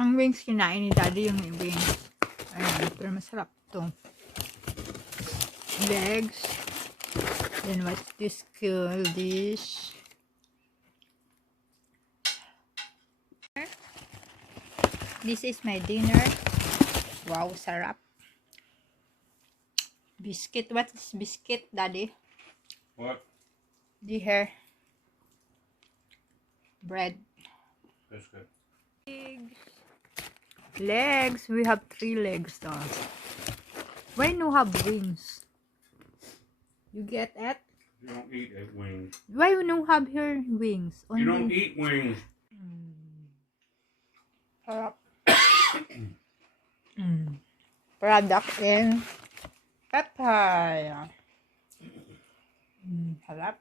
Ang wings kinain ni Daddy yung wings. Ayan, pero masarap to. Legs. Then what's this cool dish? This is my dinner. Wow, sarap. Biscuit. What is biscuit, Daddy? What? The hair. Bread. Biscuit. Legs. We have 3 legs though. Why no have wings? You get it? You don't eat wings. Why you no have your wings? You don't eat wings. Sarap. Product in papaya. Sarap.